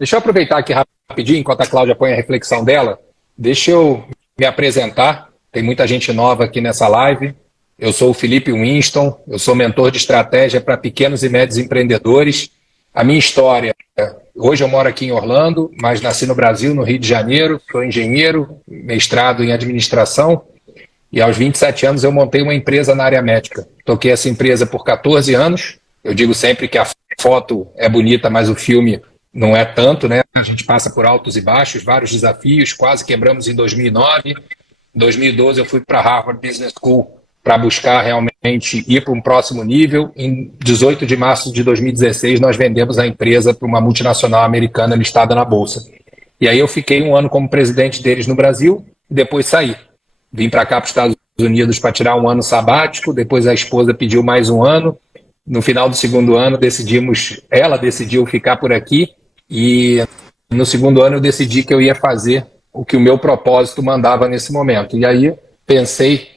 Deixa eu aproveitar aqui rapidinho, enquanto a Cláudia põe a reflexão dela, deixa eu me apresentar. Tem muita gente nova aqui nessa live. Eu sou o Felipe Winston, eu sou mentor de estratégia para pequenos e médios empreendedores. A minha história, hoje eu moro aqui em Orlando, mas nasci no Brasil, no Rio de Janeiro, sou engenheiro, mestrado em administração, e aos 27 anos eu montei uma empresa na área médica. Toquei essa empresa por 14 anos. Eu digo sempre que a foto é bonita, mas o filme não é tanto, né? A gente passa por altos e baixos, vários desafios, quase quebramos em 2009. Em 2012 eu fui para a Harvard Business School para buscar realmente ir para um próximo nível. Em 18 de março de 2016 nós vendemos a empresa para uma multinacional americana listada na Bolsa. E aí eu fiquei um ano como presidente deles no Brasil e depois saí. Vim para cá para os Estados Unidos para tirar um ano sabático, depois a esposa pediu mais um ano. No final do segundo ano ela decidiu ficar por aqui e no segundo ano eu decidi que eu ia fazer o que o meu propósito mandava nesse momento. E aí pensei,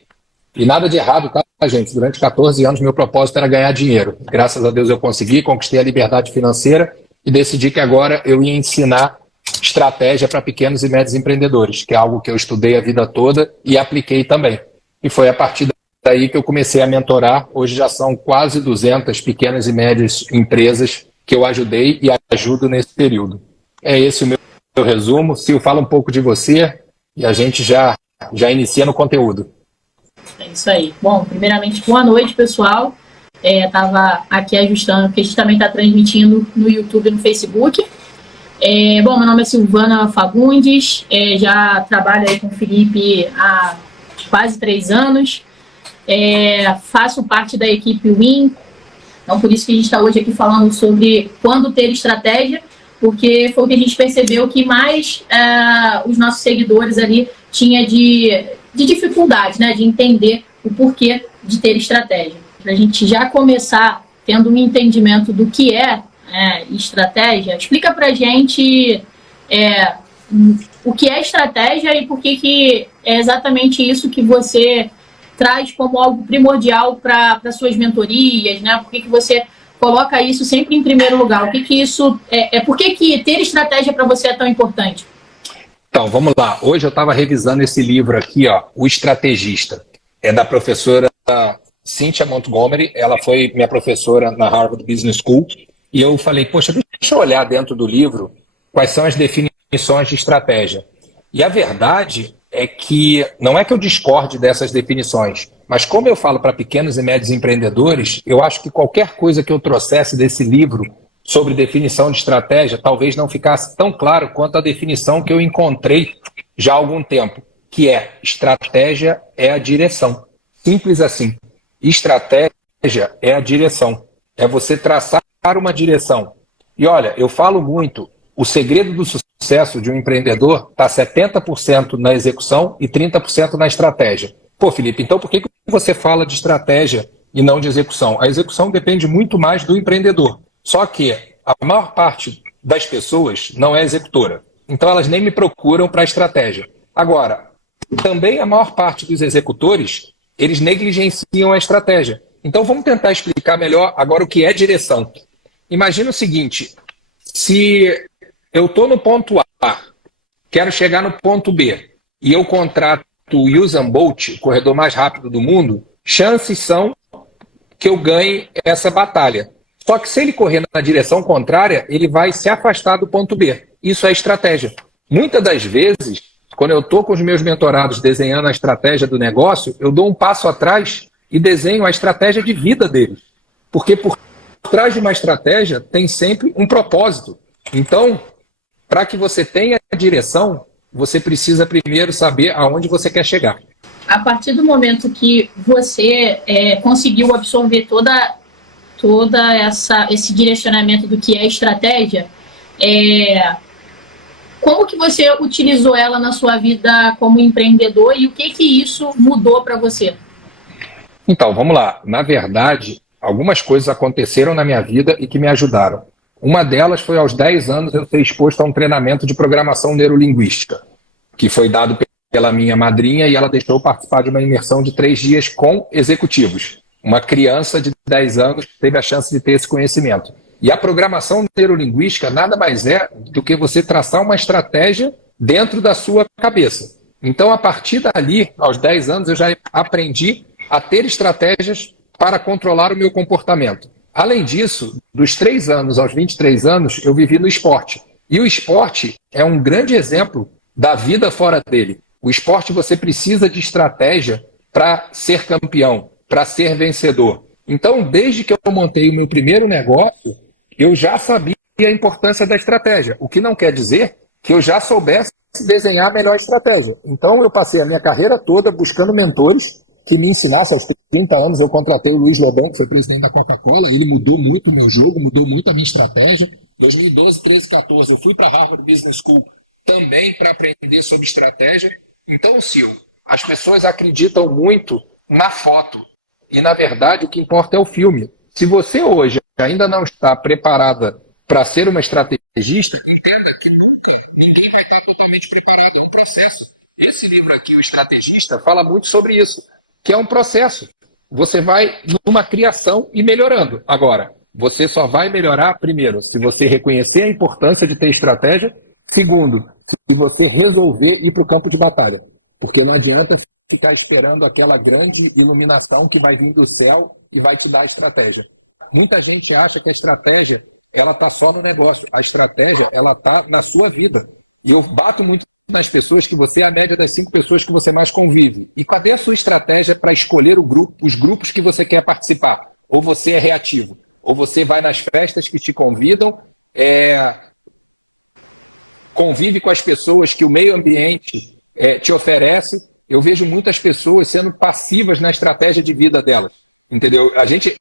e nada de errado, tá, gente? Durante 14 anos meu propósito era ganhar dinheiro. Graças a Deus eu consegui, conquistei a liberdade financeira e decidi que agora eu ia ensinar estratégia para pequenos e médios empreendedores, que é algo que eu estudei a vida toda e apliquei também. E foi a partir daí que eu comecei a mentorar. Hoje já são quase 200 pequenas e médias empresas que eu ajudei e ajudo nesse período. É esse o meu resumo. Sil, fala um pouco de você e a gente já inicia no conteúdo. É isso aí. Bom, primeiramente, boa noite, pessoal. Estava aqui ajustando, porque a gente também está transmitindo no YouTube e no Facebook. Bom, meu nome é Silvana Fagundes, já trabalho aí com o Felipe há quase 3 anos, faço parte da equipe Win, então por isso que a gente está hoje aqui falando sobre quando ter estratégia, porque foi o que a gente percebeu que mais os nossos seguidores ali tinha de dificuldade, né, de entender o porquê de ter estratégia. Para a gente já começar tendo um entendimento do que é estratégia, explica pra gente o que é estratégia e por que é exatamente isso que você traz como algo primordial para suas mentorias, né? Por que você coloca isso sempre em primeiro lugar? Por que ter estratégia para você é tão importante? Então, vamos lá. Hoje eu estava revisando esse livro aqui, ó, O Estrategista. É da professora Cynthia Montgomery. Ela foi minha professora na Harvard Business School. E eu falei, poxa, deixa eu olhar dentro do livro quais são as definições de estratégia. E a verdade é que não é que eu discorde dessas definições, mas como eu falo para pequenos e médios empreendedores, eu acho que qualquer coisa que eu trouxesse desse livro sobre definição de estratégia talvez não ficasse tão claro quanto a definição que eu encontrei já há algum tempo, que é estratégia é a direção. Simples assim. Estratégia é a direção. É você traçar uma direção. E olha, eu falo muito, o segredo do sucesso de um empreendedor está 70% na execução e 30% na estratégia. Pô, Felipe, então por que você fala de estratégia e não de execução? A execução depende muito mais do empreendedor. Só que a maior parte das pessoas não é executora. Então elas nem me procuram para a estratégia. Agora, também a maior parte dos executores, eles negligenciam a estratégia. Então vamos tentar explicar melhor agora o que é direção. Imagina o seguinte, se eu estou no ponto A, quero chegar no ponto B, e eu contrato o Usain Bolt, o corredor mais rápido do mundo, chances são que eu ganhe essa batalha. Só que se ele correr na direção contrária, ele vai se afastar do ponto B. Isso é estratégia. Muitas das vezes, quando eu estou com os meus mentorados desenhando a estratégia do negócio, eu dou um passo atrás e desenho a estratégia de vida deles. Porque por trás de uma estratégia tem sempre um propósito. Então, para que você tenha direção, você precisa primeiro saber aonde você quer chegar. A partir do momento que você conseguiu absorver esse direcionamento do que é estratégia, como que você utilizou ela na sua vida como empreendedor e o que isso mudou para você? Então, vamos lá. Na verdade, algumas coisas aconteceram na minha vida e que me ajudaram. Uma delas foi aos 10 anos eu ser exposto a um treinamento de programação neurolinguística, que foi dado pela minha madrinha e ela deixou eu participar de uma imersão de 3 dias com executivos. Uma criança de 10 anos teve a chance de ter esse conhecimento. E a programação neurolinguística nada mais é do que você traçar uma estratégia dentro da sua cabeça. Então, a partir dali, aos 10 anos, eu já aprendi a ter estratégias para controlar o meu comportamento. Além disso, dos 3 anos aos 23 anos, eu vivi no esporte. E o esporte é um grande exemplo da vida fora dele. O esporte, você precisa de estratégia para ser campeão, para ser vencedor. Então, desde que eu montei o meu primeiro negócio, eu já sabia a importância da estratégia, o que não quer dizer que eu já soubesse desenhar a melhor estratégia. Então, eu passei a minha carreira toda buscando mentores que me ensinassem. Aos 30 anos, eu contratei o Luiz Lobão, que foi presidente da Coca-Cola. Ele mudou muito o meu jogo, mudou muito a minha estratégia. Em 2012, 13, 14, eu fui para a Harvard Business School também para aprender sobre estratégia. Então, Sil, as pessoas acreditam muito na foto. E, na verdade, o que importa é o filme. Se você hoje ainda não está preparada para ser uma estrategista, entenda que ninguém vai estar totalmente preparado no processo. Esse livro aqui, O Estrategista, fala muito sobre isso, que é um processo. Você vai numa criação e melhorando. Agora, você só vai melhorar, primeiro, se você reconhecer a importância de ter estratégia. Segundo, se você resolver ir para o campo de batalha. Porque não adianta ficar esperando aquela grande iluminação que vai vir do céu e vai te dar a estratégia. Muita gente acha que a estratégia ela está só no negócio. A estratégia ela está na sua vida. E eu bato muito nas pessoas que você é a média das 5 pessoas que você não está vendo. Na estratégia de vida dela, entendeu?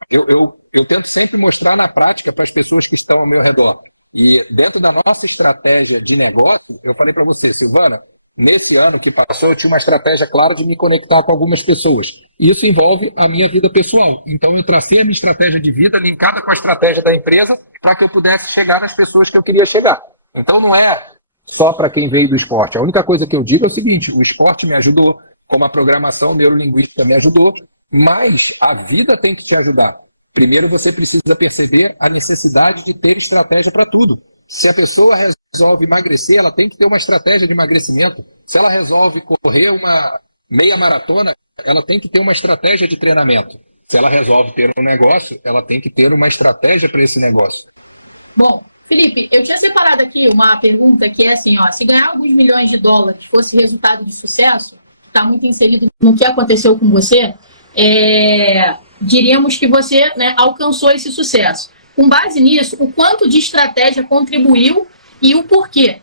Eu tento sempre mostrar na prática para as pessoas que estão ao meu redor. E dentro da nossa estratégia de negócio, eu falei para você, Silvana, nesse ano que passou, eu tinha uma estratégia clara de me conectar com algumas pessoas. Isso envolve a minha vida pessoal. Então, eu tracei a minha estratégia de vida linkada com a estratégia da empresa para que eu pudesse chegar nas pessoas que eu queria chegar. Então, não é só para quem veio do esporte. A única coisa que eu digo é o seguinte, o esporte me ajudou, como a programação neurolinguística me ajudou, mas a vida tem que te ajudar. Primeiro, você precisa perceber a necessidade de ter estratégia para tudo. Se a pessoa resolve emagrecer, ela tem que ter uma estratégia de emagrecimento. Se ela resolve correr uma meia maratona, ela tem que ter uma estratégia de treinamento. Se ela resolve ter um negócio, ela tem que ter uma estratégia para esse negócio. Bom, Felipe, eu tinha separado aqui uma pergunta que é assim, ó, se ganhar alguns milhões de dólares fosse resultado de sucesso, está muito inserido no que aconteceu com você, diríamos que você, né, alcançou esse sucesso. Com base nisso, o quanto de estratégia contribuiu e o porquê?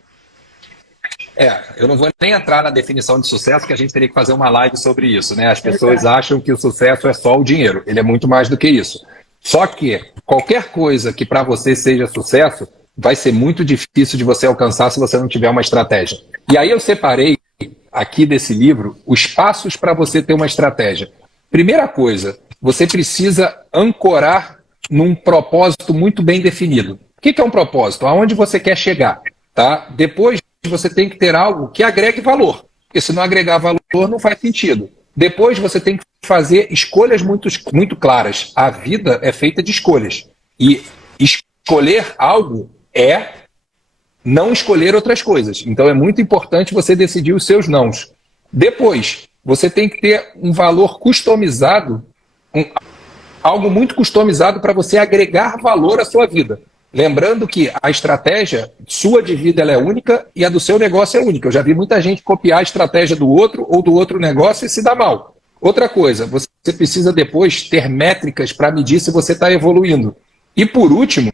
Eu não vou nem entrar na definição de sucesso, que a gente teria que fazer uma live sobre isso, né? As pessoas acham que o sucesso é só o dinheiro. Ele é muito mais do que isso. Só que qualquer coisa que para você seja sucesso, vai ser muito difícil de você alcançar se você não tiver uma estratégia. E aí eu separei aqui desse livro os passos para você ter uma estratégia. Primeira coisa, você precisa ancorar num propósito muito bem definido. O que é um propósito? Aonde você quer chegar? Tá? Depois você tem que ter algo que agregue valor. Porque se não agregar valor, não faz sentido. Depois você tem que fazer escolhas muito claras. A vida é feita de escolhas. E escolher algo é não escolher outras coisas. Então é muito importante você decidir os seus nãos. Depois, você tem que ter um valor customizado, algo muito customizado para você agregar valor à sua vida. Lembrando que a estratégia sua de vida ela é única e a do seu negócio é única. Eu já vi muita gente copiar a estratégia do outro ou do outro negócio e se dá mal. Outra coisa, você precisa depois ter métricas para medir se você está evoluindo. E por último,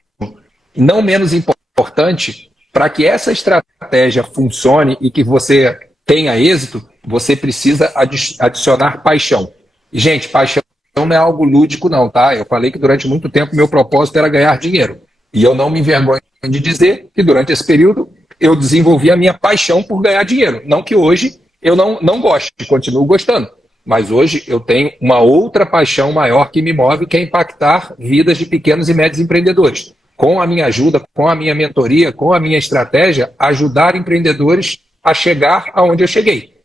não menos importante, para que essa estratégia funcione e que você tenha êxito, você precisa adicionar paixão. E, gente, paixão não é algo lúdico não, tá? Eu falei que durante muito tempo meu propósito era ganhar dinheiro. E eu não me envergonho de dizer que durante esse período eu desenvolvi a minha paixão por ganhar dinheiro. Não que hoje eu não goste, continuo gostando. Mas hoje eu tenho uma outra paixão maior que me move, que é impactar vidas de pequenos e médios empreendedores. Com a minha ajuda, com a minha mentoria, com a minha estratégia, ajudar empreendedores a chegar aonde eu cheguei.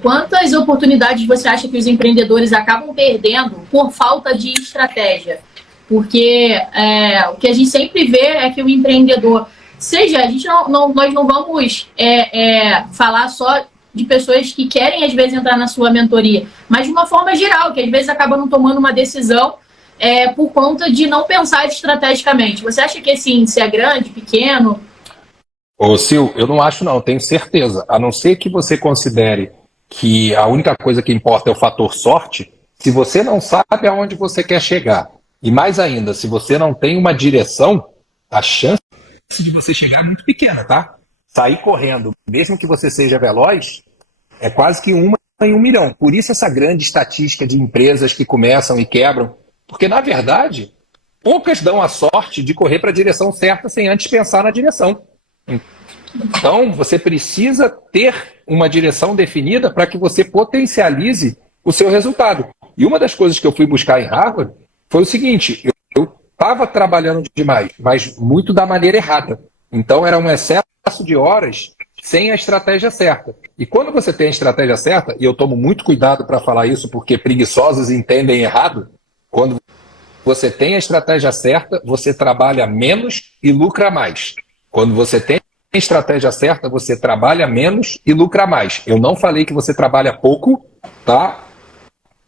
Quantas oportunidades você acha que os empreendedores acabam perdendo por falta de estratégia? Porque o que a gente sempre vê é que o empreendedor, seja, nós não vamos falar só de pessoas que querem, às vezes, entrar na sua mentoria, mas de uma forma geral, que às vezes acaba não tomando uma decisão por conta de não pensar estrategicamente. Você acha que esse índice é grande, pequeno? Ô, Sil, eu não acho não, tenho certeza. A não ser que você considere que a única coisa que importa é o fator sorte, se você não sabe aonde você quer chegar, e mais ainda, se você não tem uma direção, a chance de você chegar é muito pequena, tá? Sair correndo, mesmo que você seja veloz, é quase que 1 em 1 milhão. Por isso essa grande estatística de empresas que começam e quebram, porque na verdade, poucas dão a sorte de correr para a direção certa sem antes pensar na direção. Então, você precisa ter uma direção definida para que você potencialize o seu resultado. E uma das coisas que eu fui buscar em Harvard foi o seguinte, eu estava trabalhando demais, mas muito da maneira errada. Então, era um excesso de horas sem a estratégia certa. E quando você tem a estratégia certa, e eu tomo muito cuidado para falar isso, porque preguiçosos entendem errado, quando você tem a estratégia certa, você trabalha menos e lucra mais. Quando você tem a estratégia certa, você trabalha menos e lucra mais. Eu não falei que você trabalha pouco, tá?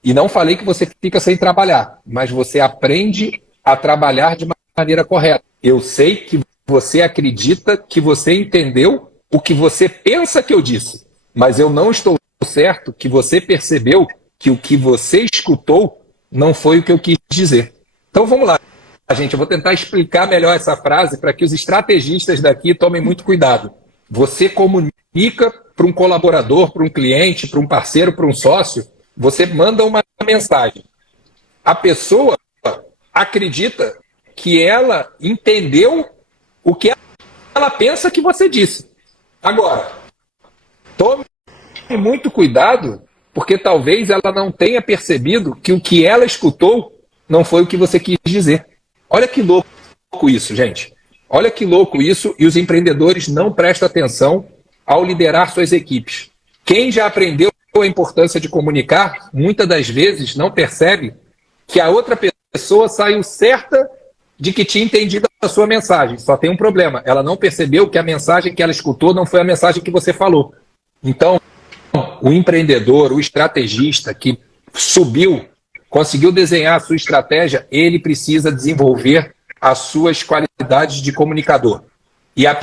E não falei que você fica sem trabalhar, mas você aprende a trabalhar de maneira correta. Eu sei que você acredita que você entendeu o que você pensa que eu disse, mas eu não estou certo que você percebeu que o que você escutou não foi o que eu quis dizer. Então vamos lá, gente, eu vou tentar explicar melhor essa frase para que os estrategistas daqui tomem muito cuidado. Você comunica para um colaborador, para um cliente, para um parceiro, para um sócio, você manda uma mensagem. A pessoa acredita que ela entendeu o que ela pensa que você disse. Agora, tome muito cuidado, porque talvez ela não tenha percebido que o que ela escutou não foi o que você quis dizer. Olha que louco isso, gente. Olha que louco isso, e os empreendedores não prestam atenção ao liderar suas equipes. Quem já aprendeu a importância de comunicar, muitas das vezes não percebe que a outra pessoa saiu certa de que tinha entendido a sua mensagem. Só tem um problema, ela não percebeu que a mensagem que ela escutou não foi a mensagem que você falou. Então, o empreendedor, o estrategista que subiu, conseguiu desenhar a sua estratégia, ele precisa desenvolver as suas qualidades de comunicador. E a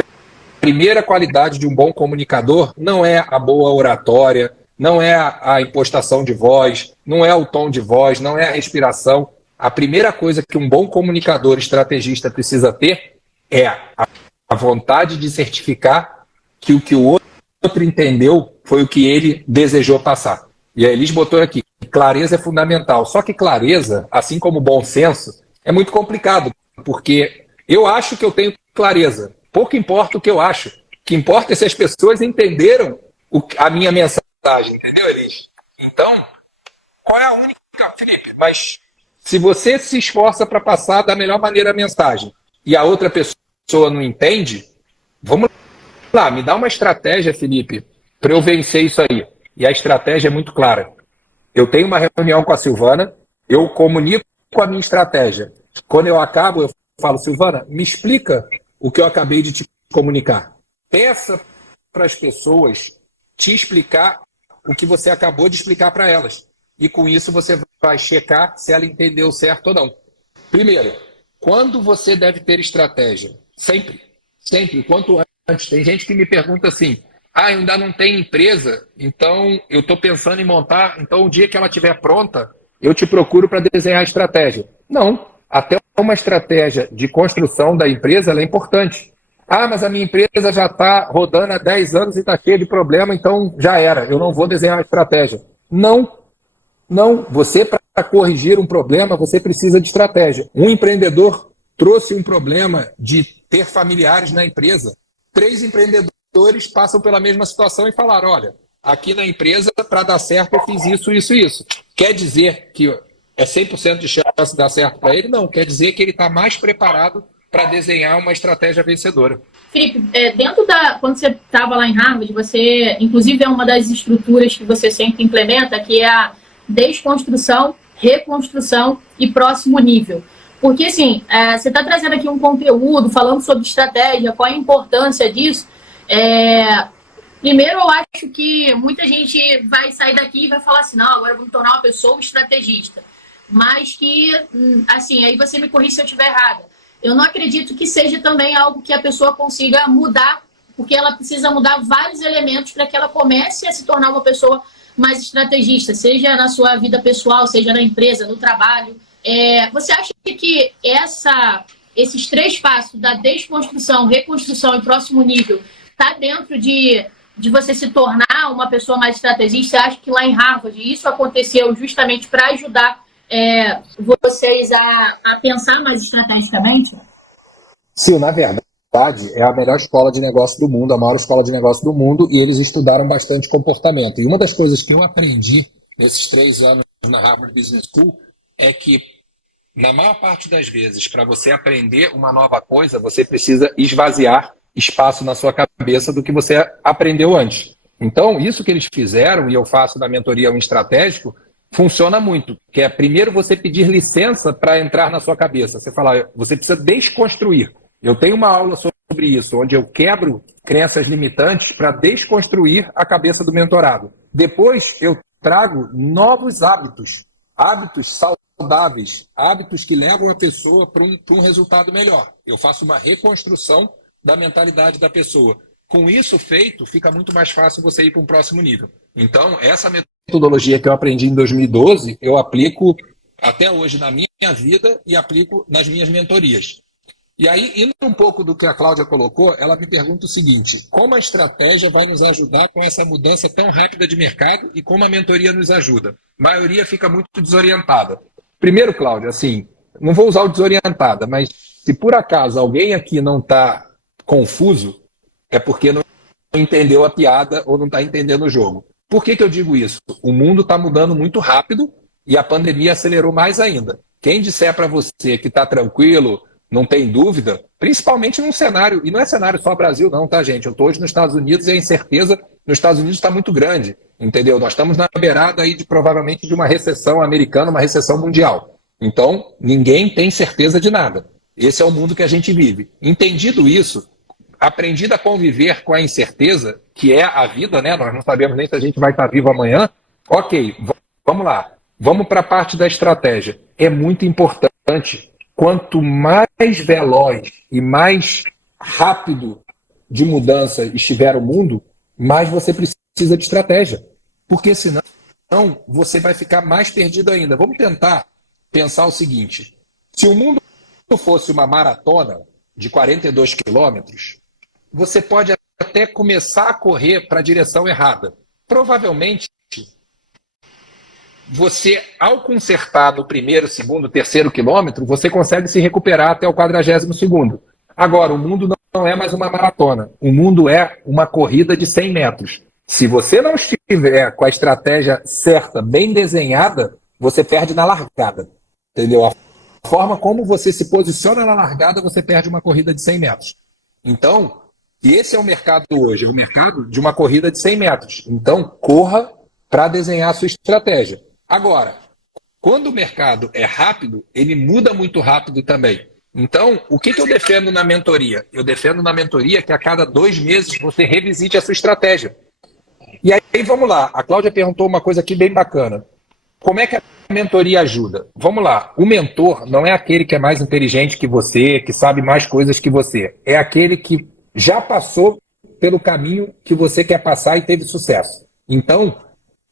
primeira qualidade de um bom comunicador não é a boa oratória, não é a impostação de voz, não é o tom de voz, não é a respiração. A primeira coisa que um bom comunicador estrategista precisa ter é a vontade de certificar que o outro entendeu foi o que ele desejou passar. E a Elis botou aqui, clareza é fundamental. Só que clareza, assim como bom senso, é muito complicado, porque eu acho que eu tenho clareza. Pouco importa o que eu acho. O que importa é se as pessoas entenderam a minha mensagem, entendeu, Elis? Então, qual é a única... Felipe, mas se você se esforça para passar da melhor maneira a mensagem e a outra pessoa não entende, vamos lá, me dá uma estratégia, Felipe, para eu vencer isso aí. E a estratégia é muito clara. Eu tenho uma reunião com a Silvana, eu comunico a minha estratégia. Quando eu acabo, eu falo, Silvana, me explica o que eu acabei de te comunicar. Peça para as pessoas te explicar o que você acabou de explicar para elas. E com isso você vai checar se ela entendeu certo ou não. Primeiro, quando você deve ter estratégia? Sempre. Sempre. Quanto antes. Tem gente que me pergunta assim, eu ainda não tenho empresa, então eu estou pensando em montar, então o dia que ela estiver pronta, eu te procuro para desenhar a estratégia. Não. Até uma estratégia de construção da empresa ela é importante. Mas a minha empresa já está rodando há 10 anos e está cheia de problema, então já era, eu não vou desenhar a estratégia. Não. Você, para corrigir um problema, você precisa de estratégia. Um empreendedor trouxe um problema de ter familiares na empresa. 3 empreendedores passam pela mesma situação e falaram, olha, aqui na empresa, para dar certo, eu fiz isso, isso e isso. Quer dizer que é 100% de chance de dar certo para ele? Não, quer dizer que ele está mais preparado para desenhar uma estratégia vencedora. Felipe, quando você estava lá em Harvard, você, inclusive, é uma das estruturas que você sempre implementa, que é a desconstrução, reconstrução e próximo nível. Porque, assim, você está trazendo aqui um conteúdo, falando sobre estratégia, qual a importância disso. Primeiro, eu acho que muita gente vai sair daqui e vai falar assim, não, agora eu vou me tornar uma pessoa estrategista. Mas que, assim, aí você me corrige se eu estiver errada. Eu não acredito que seja também algo que a pessoa consiga mudar, porque ela precisa mudar vários elementos para que ela comece a se tornar uma pessoa mais estrategista, seja na sua vida pessoal, seja na empresa, no trabalho. Você acha que esses 3 passos da desconstrução, reconstrução e próximo nível está dentro de você se tornar uma pessoa mais estrategista? Você acha que lá em Harvard isso aconteceu justamente para ajudar vocês a pensar mais estrategicamente? Sim, na verdade, é a melhor escola de negócio do mundo, a maior escola de negócio do mundo, e eles estudaram bastante comportamento. E uma das coisas que eu aprendi nesses 3 anos na Harvard Business School é que, na maior parte das vezes, para você aprender uma nova coisa, você precisa esvaziar espaço na sua cabeça do que você aprendeu antes. Então, isso que eles fizeram, e eu faço na mentoria um estratégico, funciona muito, que é primeiro você pedir licença para entrar na sua cabeça. Você fala, você precisa desconstruir. Eu tenho uma aula sobre isso, onde eu quebro crenças limitantes para desconstruir a cabeça do mentorado. Depois eu trago novos hábitos saudáveis, hábitos que levam a pessoa para um resultado melhor. Eu faço uma reconstrução da mentalidade da pessoa. Com isso feito, fica muito mais fácil você ir para um próximo nível. Então, essa metodologia que eu aprendi em 2012, eu aplico até hoje na minha vida e aplico nas minhas mentorias. E aí, indo um pouco do que a Cláudia colocou, ela me pergunta o seguinte: como a estratégia vai nos ajudar com essa mudança tão rápida de mercado e como a mentoria nos ajuda? A maioria fica muito desorientada. Primeiro, Cláudia, assim, não vou usar o desorientada, mas se por acaso alguém aqui não está confuso, é porque não entendeu a piada ou não está entendendo o jogo. Por que eu digo isso? O mundo está mudando muito rápido e a pandemia acelerou mais ainda. Quem disser para você que está tranquilo, não tem dúvida, principalmente num cenário, e não é cenário só Brasil não, tá, gente? Eu estou hoje nos Estados Unidos e a incerteza nos Estados Unidos está muito grande, entendeu? Nós estamos na beirada aí provavelmente de uma recessão americana, uma recessão mundial. Então, ninguém tem certeza de nada. Esse é o mundo que a gente vive. Entendido isso, aprendido a conviver com a incerteza, que é a vida, né? Nós não sabemos nem se a gente vai estar vivo amanhã. Ok, vamos lá. Vamos para a parte da estratégia. É muito importante. Quanto mais veloz e mais rápido de mudança estiver o mundo, mais você precisa de estratégia. Porque senão você vai ficar mais perdido ainda. Vamos tentar pensar o seguinte: se o mundo fosse uma maratona de 42 quilômetros, você pode até começar a correr para a direção errada. Provavelmente, você, ao consertar no primeiro, segundo, terceiro quilômetro, você consegue se recuperar até o 42º. Agora, o mundo não é mais uma maratona. O mundo é uma corrida de 100 metros. Se você não estiver com a estratégia certa, bem desenhada, você perde na largada. Entendeu? A forma como você se posiciona na largada, você perde uma corrida de 100 metros. Então, esse é o mercado hoje, é o mercado de uma corrida de 100 metros. Então, corra para desenhar a sua estratégia. Agora, quando o mercado é rápido, ele muda muito rápido também. Então, o que eu defendo na mentoria? Eu defendo na mentoria que a cada 2 meses você revisite a sua estratégia. E aí, vamos lá. A Cláudia perguntou uma coisa aqui bem bacana. Como é que a mentoria ajuda? Vamos lá. O mentor não é aquele que é mais inteligente que você, que sabe mais coisas que você. É aquele que já passou pelo caminho que você quer passar e teve sucesso. Então,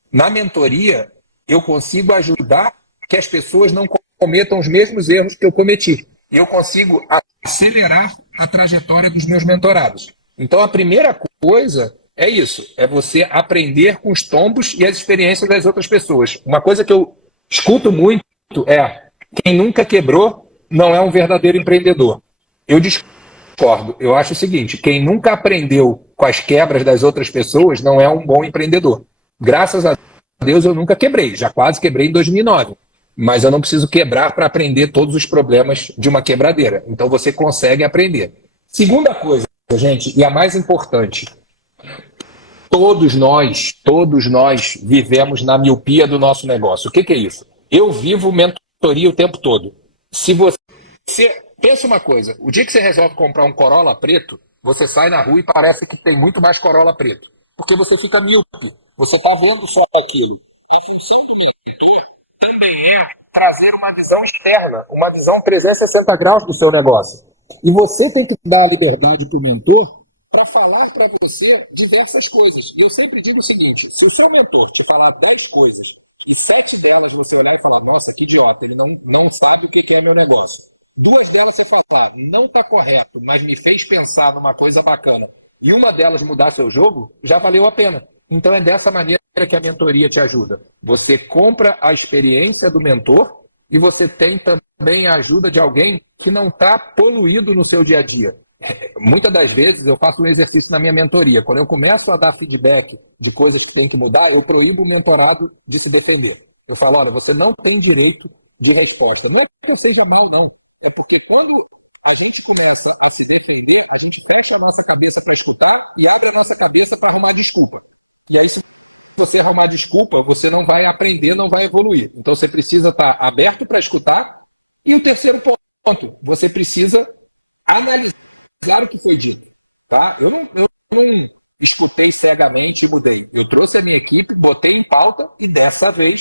na mentoria, eu consigo ajudar que as pessoas não cometam os mesmos erros que eu cometi. Eu consigo acelerar a trajetória dos meus mentorados. Então, a primeira coisa é isso, é você aprender com os tombos e as experiências das outras pessoas. Uma coisa que eu escuto muito é: quem nunca quebrou não é um verdadeiro empreendedor. Eu discordo. Eu acho o seguinte: quem nunca aprendeu com as quebras das outras pessoas não é um bom empreendedor. Graças a Deus eu nunca quebrei, já quase quebrei em 2009. Mas eu não preciso quebrar para aprender todos os problemas de uma quebradeira. Então você consegue aprender. Segunda coisa, gente, e a mais importante: todos nós vivemos na miopia do nosso negócio. O que é isso? Eu vivo mentoria o tempo todo. Se você Pensa uma coisa, o dia que você resolve comprar um Corolla preto, você sai na rua e parece que tem muito mais Corolla preto. Porque você fica míope, você está vendo só aquilo. Trazer uma visão externa, uma visão 360 graus do seu negócio. E você tem que dar a liberdade para o mentor para falar para você diversas coisas. E eu sempre digo o seguinte, se o seu mentor te falar 10 coisas e 7 delas você olhar e falar, nossa, que idiota, ele não sabe o que é meu negócio. 2 delas você falar, não está correto, mas me fez pensar numa coisa bacana. E uma delas mudar seu jogo, já valeu a pena. Então é dessa maneira que a mentoria te ajuda. Você compra a experiência do mentor e você tem também a ajuda de alguém que não está poluído no seu dia a dia. Muitas das vezes eu faço um exercício na minha mentoria. Quando eu começo a dar feedback de coisas que tem que mudar, eu proíbo o mentorado de se defender. Eu falo, olha, você não tem direito de resposta. Não é que eu seja mal, não. É porque quando a gente começa a se defender, a gente fecha a nossa cabeça para escutar e abre a nossa cabeça para arrumar desculpa. E aí, se você arrumar desculpa, você não vai aprender, não vai evoluir. Então, você precisa estar aberto para escutar. E o terceiro ponto, você precisa analisar. Claro que foi dito, tá? Eu não escutei cegamente e mudei. Eu trouxe a minha equipe, botei em pauta e dessa vez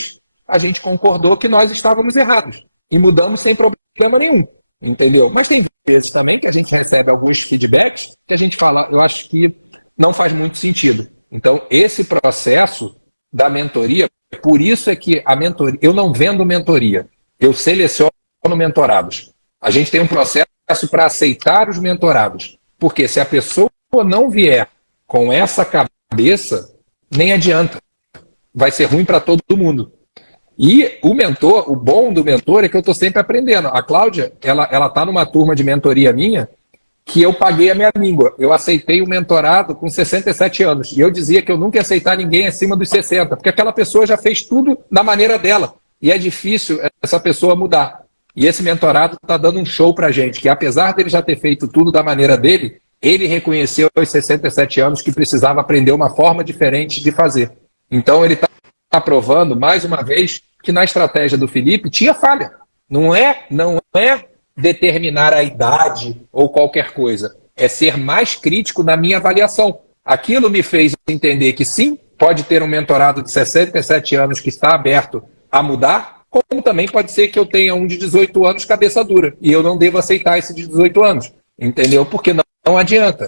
a gente concordou que nós estávamos errados. E mudamos sem problema nenhum, entendeu? Mas tem vezes também que a gente recebe alguns feedbacks que a gente fala, eu acho que não faz muito sentido. Então, esse processo da mentoria, por isso é que a mentoria, eu não vendo mentoria, eu seleciono mentorados. A gente tem um processo para aceitar os mentorados. Porque se a pessoa não vier com essa cabeça, nem adianta. Vai ser ruim para todo mundo. E o mentor, o bom do mentor é que eu estou sempre aprendendo. A Cláudia, ela está numa turma de mentoria minha que eu paguei a minha língua. Eu aceitei o mentorado com 67 anos. E eu dizia que eu nunca ia aceitar ninguém acima dos 60, porque aquela pessoa já fez tudo da maneira dela. E é difícil essa pessoa mudar. E esse mentorado está dando um show para a gente. Que apesar de ele já ter feito tudo da maneira dele, ele reconheceu aos 67 anos que precisava aprender uma forma diferente de fazer. Então ele está provando, mais uma vez, que na estratégia do Felipe tinha falha. Não é determinar a idade ou qualquer coisa. É ser mais crítico na minha avaliação. Aquilo me fez entender que sim, pode ter um mentorado de 67 anos que está aberto a mudar, como também pode ser que eu tenha uns 18 anos de cabeça dura. E eu não devo aceitar esses 18 anos. Entendeu? Porque não adianta.